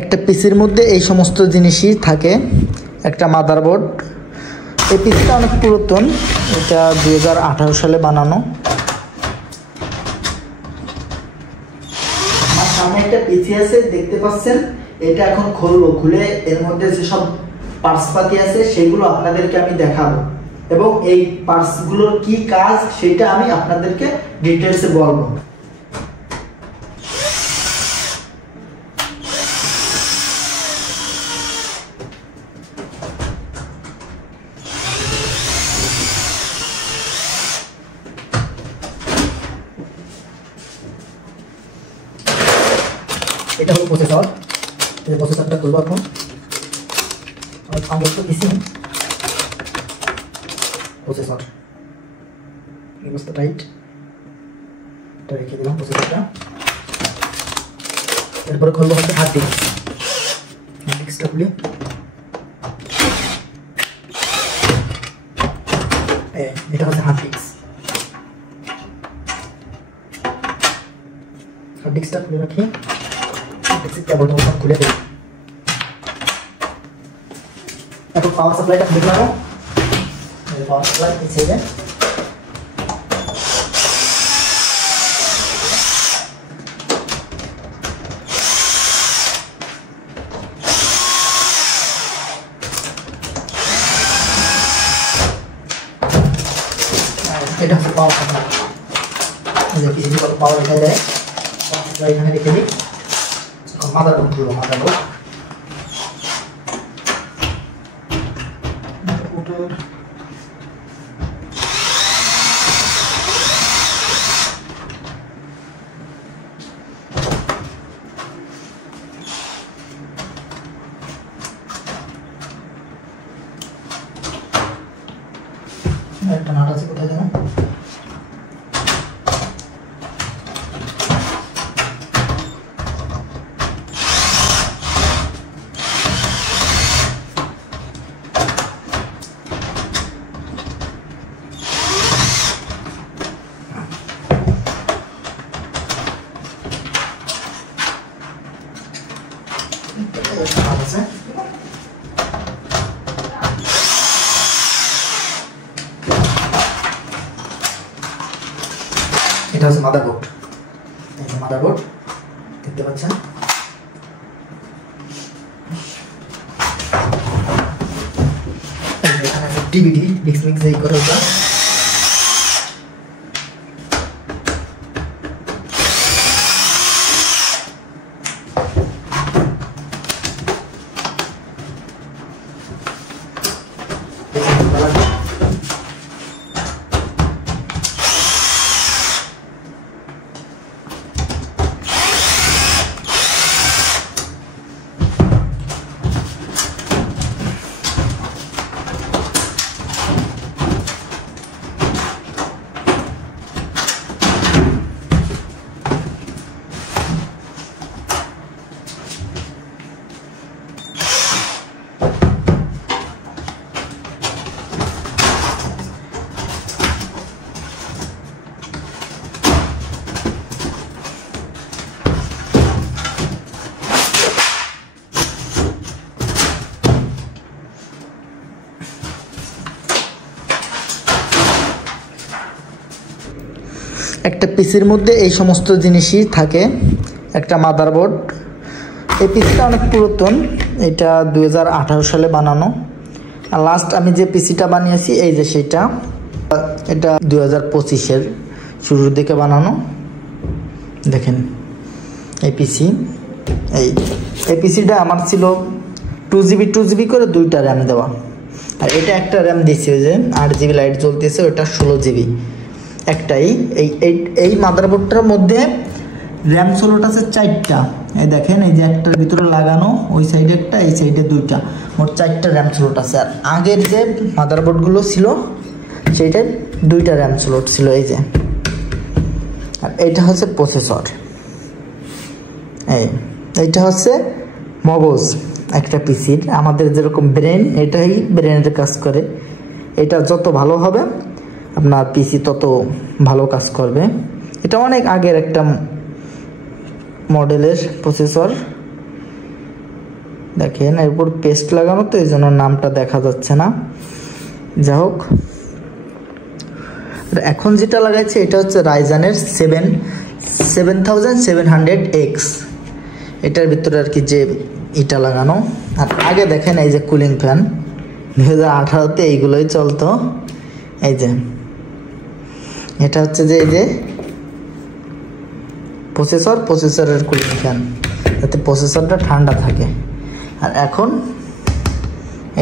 একটা পিসির মধ্যে এই সমস্ত জিনিসই থাকে। একটা মাদারবোর্ড, এই পিসিটা অনেক পুরাতন, এটা 2018 সালে বানানো। আমার সামনে একটা পিসি আছে দেখতে পাচ্ছেন, এটা এখন খুলবো, খুলে এর মধ্যে যেসব পার্টসপাতি আছে সেগুলো আপনাদেরকে আমি দেখাবো এবং এই পার্টসগুলোর কি কাজ সেটা আমি আপনাদেরকে ডিটেলসে বলবো। এটা হলো প্রসেসর, এই প্রসেসরটা খুলবো এখন। আমরা তো পিসি প্রসেসর এই অবস্থা টাইট, এটা রেখে দিলাম প্রসেসরটা। এরপরে খুলবো হচ্ছে হার্ড ডিস্ক। হার্ড ডিস্কটা খুলি, এটা হচ্ছে হার্ড ডিস্ক। হার্ড ডিস্কটা খুলে রাখি, কেবলটা খুলে দেব। এখন পাওয়ার সাপ্লাইটা খুলে নেব। পাওয়ার সাপ্লাই ছেড়ে এটা হচ্ছে পাওয়ার সাপ্লাই। পিসি পাওয়ার এখানে দেয়, পাওয়ার সাপ্লাই এখানে রেখে দিই। মাদারবোর্ড খুলবো, মাদারবোর্ড একটা নাট আছে, কোথায় যেন আছে। এটা হচ্ছে মাদারবোর্ড, এই যে মাদারবোর্ড দেখতে পাচ্ছেন। এখানে আছে ডিভিডি, ডিস্ক মিক্স এই করে ওটা। একটা পিসির মধ্যে এই সমস্ত জিনিসই থাকে। একটা মাদারবোর্ড, এই পিসিটা অনেক পুরাতন, এটা 2018 সালে বানানো। আর লাস্ট আমি যে পিসিটা বানিয়েছি এই যে সেটা, এটা 2025-এর শুরুর দিকে বানানো। দেখেন এই পিসি, এই পিসিটা আমার ছিল 2GB করে 2টা র্যাম দেওয়া, আর এটা একটা র্যাম দিয়েছে, ওই যে 8GB লাইট জ্বলতেছে, ওটা 16GB একটাই। এই মাদারবোর্ডটার মধ্যে র্যাম স্লট আছে 4টা। এই দেখেন, এই যে একটার ভিতরে লাগানো, ওই সাইডে একটা, এই সাইডে 2টা, মোট 4টা র্যাম স্লট আছে। আর আগের যে মাদারবোর্ডগুলো ছিল সেইটার 2টা র্যাম স্লট ছিল, এই যে। আর এইটা হচ্ছে প্রসেসর, এইটা হচ্ছে মগজ একটা পিসির। আমাদের যেরকম ব্রেন, এটাই ব্রেনের কাজ করে। এটা যত ভালো হবে আপনার পিসি তত ভালো কাজ করবে। এটা অনেক আগের একটা মডেলের প্রসেসর। দেখেন এরপর পেস্ট লাগানো, তো এই জন্য নামটা দেখা যাচ্ছে না। যাই হোক, এখন যেটা লাগাইছে এটা হচ্ছে রাইজানের 7700X, এটার ভিতরে আর কি যে এটা লাগানো। আর আগে দেখেন এই যে কুলিং ফ্যান 2018-তে এইগুলোই চলতো। এই যে এটা হচ্ছে যে এই যে প্রসেসরের কুলিং ফ্যান, যাতে প্রসেসরটা ঠান্ডা থাকে। আর এখন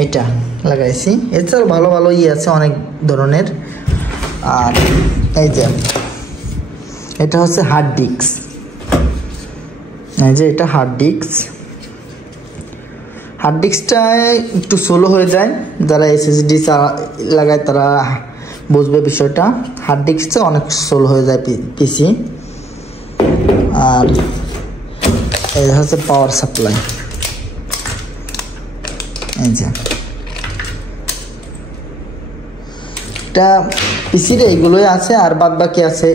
এইটা লাগাইছি, এছাড়াও ভালো ভালো আছে অনেক ধরনের। আর এই যে এটা হচ্ছে হার্ড ডিস্ক, এই যে এটা হার্ড ডিস্কটা একটু স্লো হয়ে যায়, যারা SSD লাগায় তারা বুঝবে বিষয়টা। হার্ড ডিস্কটা অনেক স্লো হয়ে যায় পিসি। আর এই হচ্ছে পাওয়ার সাপ্লাই, এই যে এটা পিসির এইগুলোই আছে, আর বাদ বাকি আছে